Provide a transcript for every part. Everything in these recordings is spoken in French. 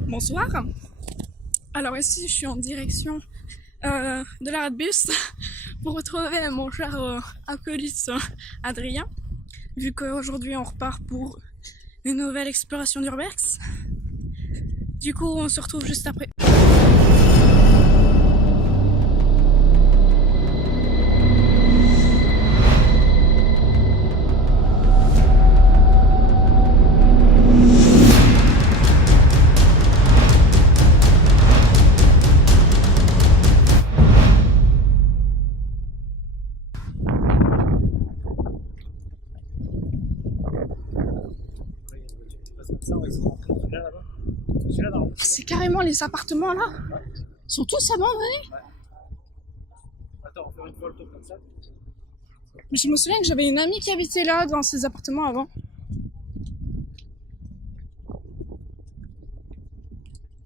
Bonsoir. Alors ici, je suis en direction de l'arrêt de bus pour retrouver mon cher acolyte Adrien, vu qu'aujourd'hui on repart pour une nouvelle exploration d'Urbex. Du coup, on se retrouve juste après. C'est carrément les appartements là. Ils sont tous abandonnés. Attends, on fait une fois le tour comme ça. Mais je me souviens que j'avais une amie qui habitait là dans ces appartements avant.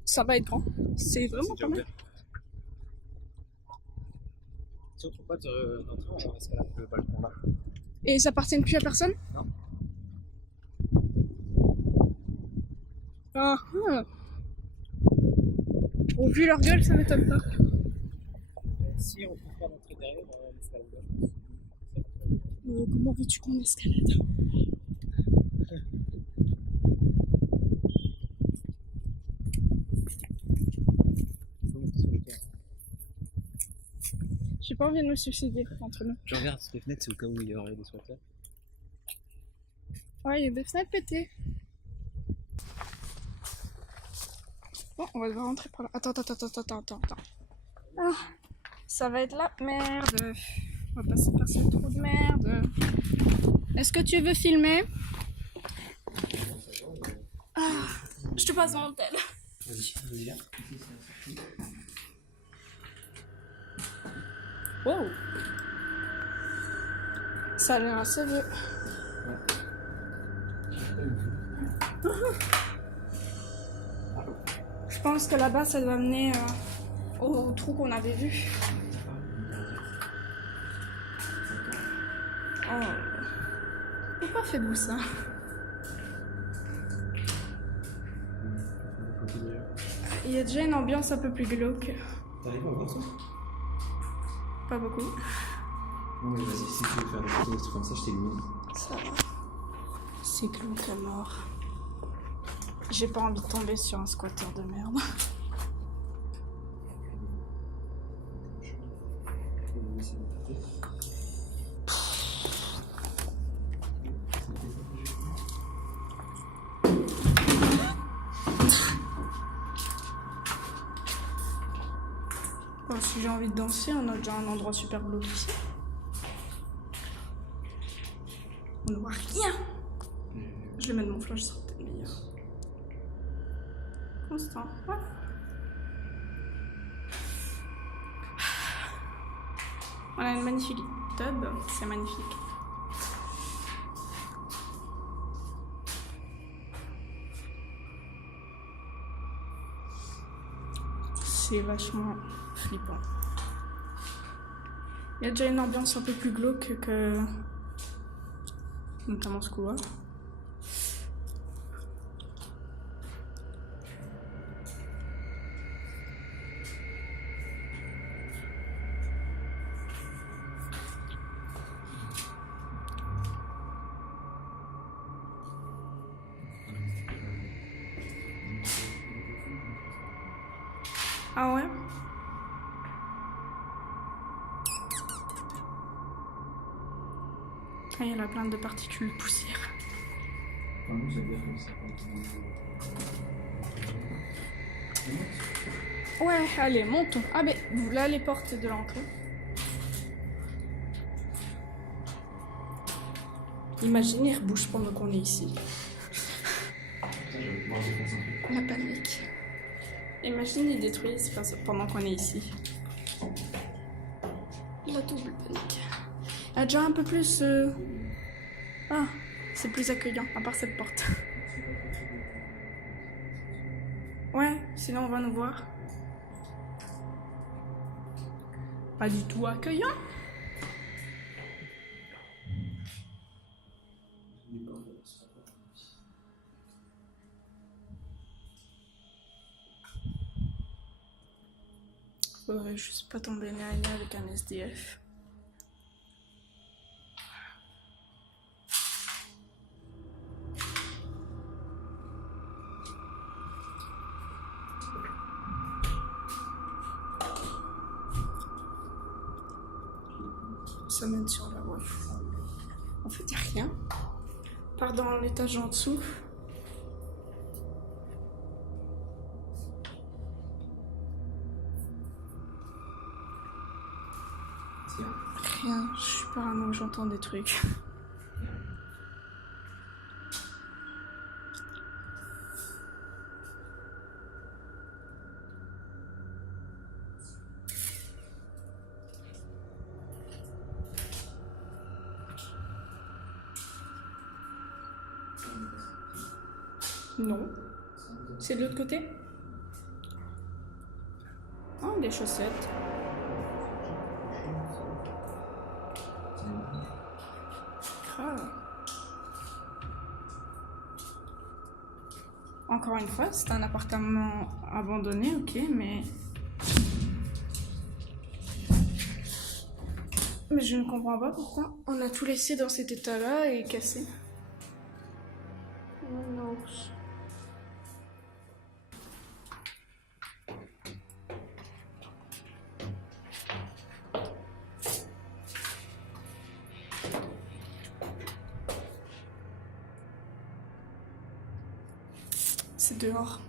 Ça va être grand. C'est vraiment pas mal. Si on trouve pas d'entrée, on escalade le balcon là. Et ils appartiennent plus à personne? Non. Ah, Au vu leur gueule, ça m'étonne pas. Si on trouve pas d'entrée derrière, on escalade là. Comment veux-tu qu'on escalade? J'ai pas envie de me suicider entre nous. Je regarde toutes les fenêtres, c'est au cas où il y aurait des squatters. Ouais, il y a des fenêtres pétées. Bon, on va devoir rentrer par là. Attends. Ah, ça va être la merde. On va passer par ce trou de merde. Est-ce que tu veux filmer? Je te passe mon tel. Vas-y, viens. Wow. Ça a l'air assez vieux. Je pense que là-bas, ça doit mener au trou qu'on avait vu. Oh. Pourquoi faites-vous ça? Il y a déjà une ambiance un peu plus glauque. T'arrives à voir ça? Pas beaucoup. Non mais vas-y, si tu veux faire des photos, des trucs comme ça, je t'élimine. Ça va. C'est glauque à mort. J'ai pas envie de tomber sur un squatter de merde. Bon, si j'ai envie de danser, on a déjà un endroit super glauque ici. On ne voit rien. Je vais mettre mon flash, ça sera peut-être meilleur. Constant, ouais. On a une magnifique tub, c'est magnifique. C'est vachement flippant. Il y a déjà une ambiance un peu plus glauque que notamment ce couloir. Ah ouais? Ah, il y a plein de particules poussières. Ouais, allez, montons. Ah ben, là les portes de l'entrée. Imaginez, ils rebouchent pendant qu'on est ici. La panique. Imaginez, ils détruisent pendant qu'on est ici. La double panique. Il y a déjà un peu plus... Ah, c'est plus accueillant, à part cette porte. Ouais, sinon on va nous voir. Pas du tout accueillant. Faudrait juste pas tomber nez à nez avec un SDF. Ça mène sur la voie. En fait, y a rien. Part dans l'étage en dessous. Rien, je suis parano, j'entends des trucs. Non. C'est de l'autre côté? Oh, des chaussettes. Grave. Encore une fois, c'est un appartement abandonné, ok, mais... Mais je ne comprends pas pourquoi on a tout laissé dans cet état-là et cassé. Oh non. C'est dehors.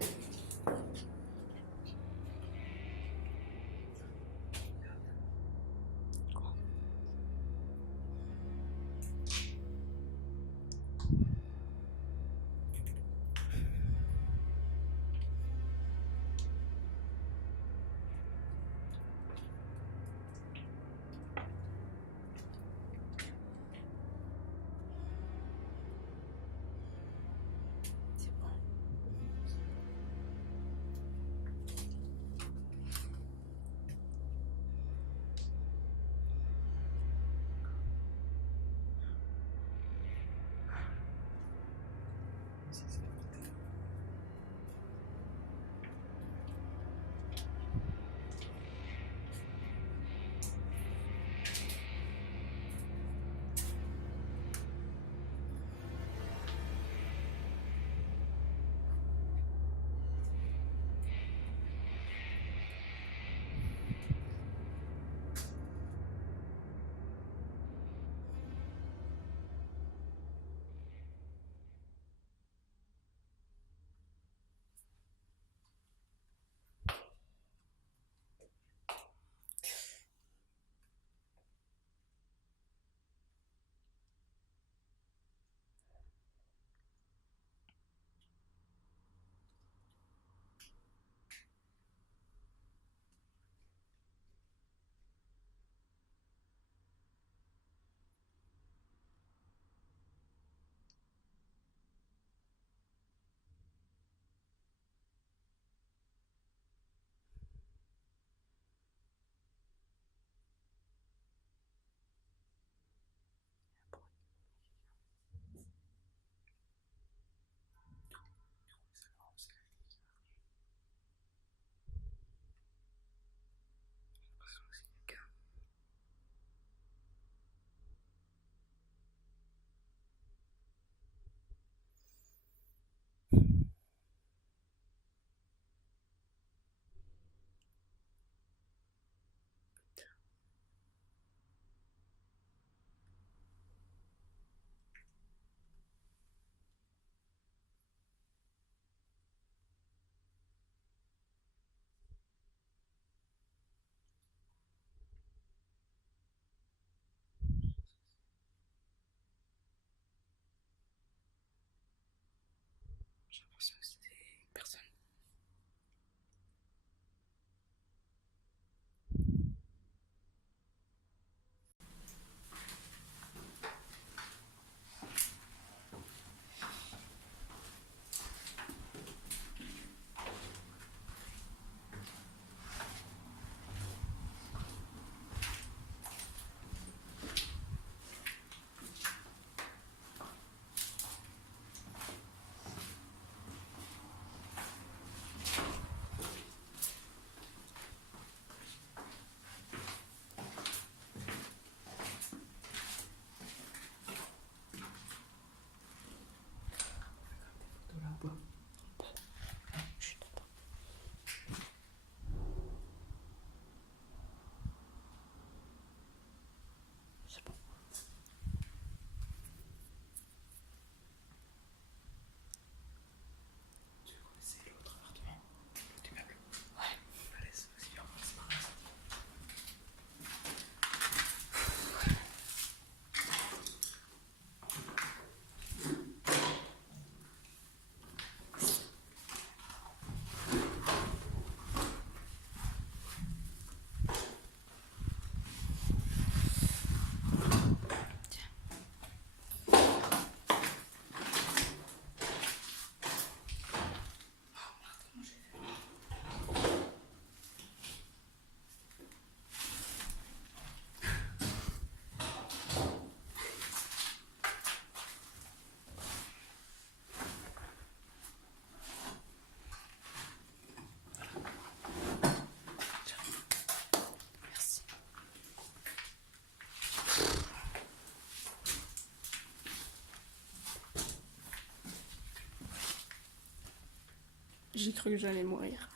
J'ai cru que j'allais mourir.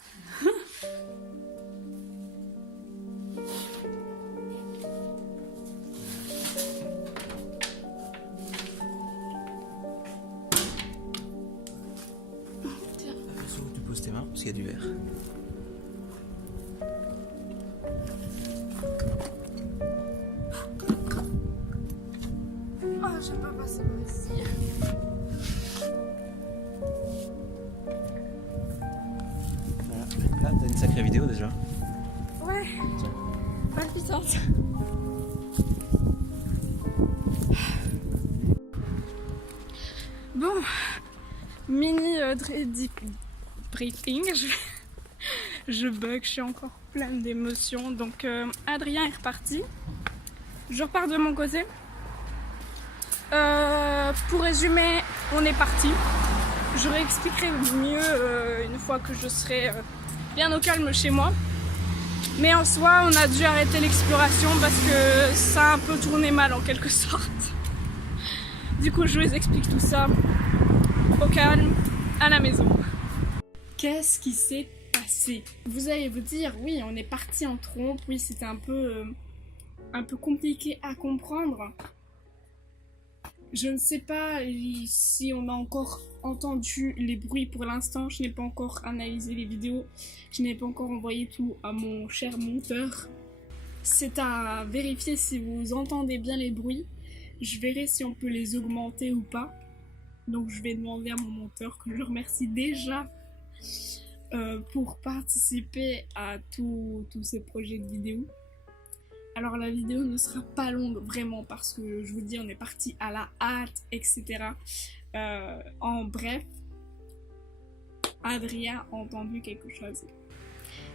Attention où tu poses tes mains parce qu'il y a du verre. Oh, j'aime pas passer par ici. Voilà. Là, t'as une sacrée vidéo déjà. Ouais, palpitante. Bon, mini briefing. Je bug, je suis encore pleine d'émotions. Donc, Adrien est reparti. Je repars de mon côté. Pour résumer, on est parti. Je réexpliquerai mieux une fois que je serai bien au calme chez moi. Mais en soi, on a dû arrêter l'exploration parce que ça a un peu tourné mal en quelque sorte. Du coup, je vous explique tout ça au calme, à la maison. Qu'est-ce qui s'est passé? Vous allez vous dire, oui, on est parti en trompe, oui, c'était un peu compliqué à comprendre. Je ne sais pas si on a encore entendu les bruits pour l'instant, je n'ai pas encore analysé les vidéos, je n'ai pas encore envoyé tout à mon cher monteur. C'est à vérifier si vous entendez bien les bruits, je verrai si on peut les augmenter ou pas. Donc je vais demander à mon monteur, que je remercie déjà pour participer à tous ces projets de vidéos. Alors la vidéo ne sera pas longue vraiment parce que je vous dis on est parti à la hâte, etc. En bref, Adrien a entendu quelque chose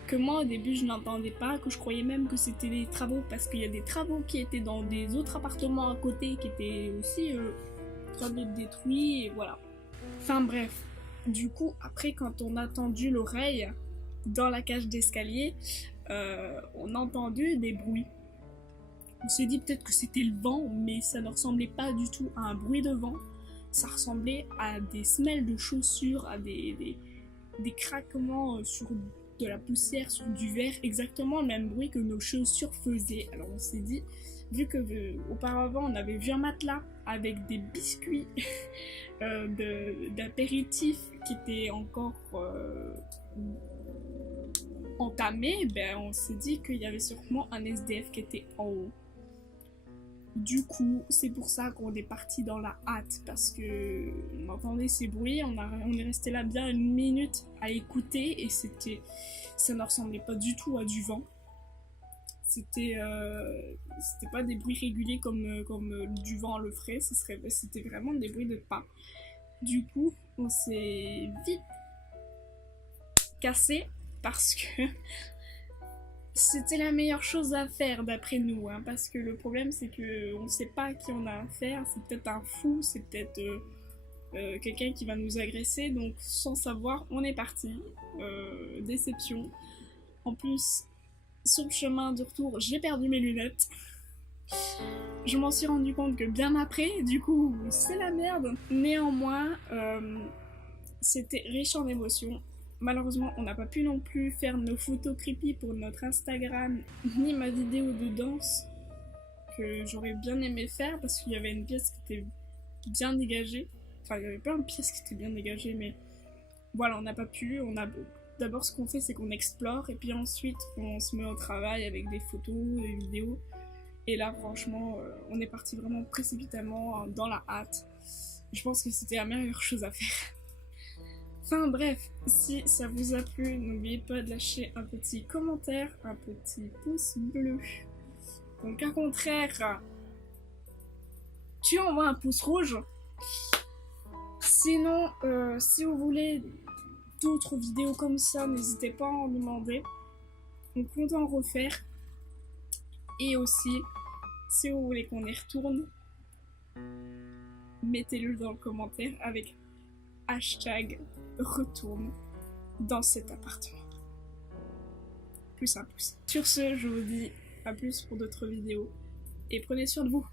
que moi au début je n'entendais pas, que je croyais même que c'était des travaux parce qu'il y a des travaux qui étaient dans des autres appartements à côté qui étaient aussi en train d'être détruits et voilà. Enfin bref, du coup après quand on a tendu l'oreille dans la cage d'escalier, on a entendu des bruits. On s'est dit peut-être que c'était le vent, mais ça ne ressemblait pas du tout à un bruit de vent. Ça ressemblait à des semelles de chaussures, à des craquements sur de la poussière, sur du verre, exactement le même bruit que nos chaussures faisaient. Alors on s'est dit, vu que auparavant on avait vu un matelas avec des biscuits d'apéritifs qui étaient encore entamés, ben on s'est dit qu'il y avait sûrement un SDF qui était en haut. Du coup, c'est pour ça qu'on est parti dans la hâte, parce que on entendait ces bruits, on est resté là bien une minute à écouter, et ça ne ressemblait pas du tout à du vent. C'était pas des bruits réguliers comme du vent le ferait, c'était vraiment des bruits de pas. Du coup, on s'est vite cassé, parce que c'était la meilleure chose à faire d'après nous, hein, parce que le problème c'est que on sait pas à qui on a affaire, c'est peut-être un fou, c'est peut-être quelqu'un qui va nous agresser, donc sans savoir on est parti. Déception. En plus, sur le chemin de retour, j'ai perdu mes lunettes. Je m'en suis rendu compte que bien après, du coup c'est la merde. Néanmoins, c'était riche en émotions. Malheureusement, on n'a pas pu non plus faire nos photos creepy pour notre Instagram, ni ma vidéo de danse, que j'aurais bien aimé faire, parce qu'il y avait une pièce qui était bien dégagée. Enfin, il y avait pas une pièce qui était bien dégagée, mais voilà, on n'a pas pu. D'abord, ce qu'on fait, c'est qu'on explore, et puis ensuite, on se met au travail avec des photos, des vidéos. Et là, franchement, on est parti vraiment précipitamment, dans la hâte. Je pense que c'était la meilleure chose à faire. Enfin bref, si ça vous a plu, n'oubliez pas de lâcher un petit commentaire, un petit pouce bleu. Dans le cas contraire, tu envoies un pouce rouge. Sinon, si vous voulez d'autres vidéos comme ça, n'hésitez pas à en demander. On compte en refaire. Et aussi, si vous voulez qu'on y retourne, mettez-le dans le commentaire avec hashtag retourne dans cet appartement. Plus simple. Sur ce, je vous dis à plus pour d'autres vidéos et prenez soin de vous.